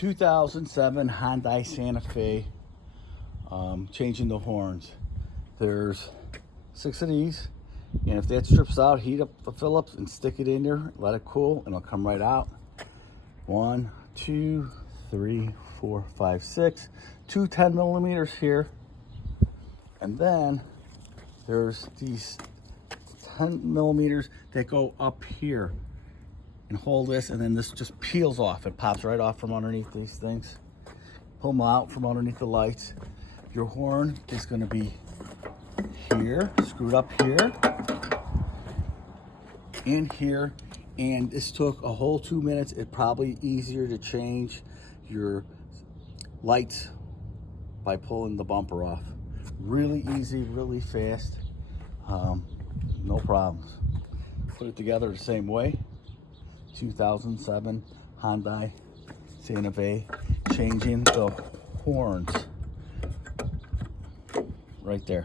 2007 Hyundai Santa Fe, changing the horns. There's 6 of these, and if that strips out, heat up the Phillips and stick it in there, let it cool, and it'll come right out. 1, 2, 3, 4, 5, 6. 2 10 millimeters here, and then there's these 10 millimeters that go up here and hold this, and then this just peels off. It pops right off from underneath these things. Pull them out from underneath the lights. Your horn is going to be here, screwed up here and here, and this took a whole 2 minutes. It's probably easier to change your lights by pulling the bumper off. Really easy, really fast, no problems. Put it together the same way. 2007 Hyundai Santa Fe, changing the horns right there.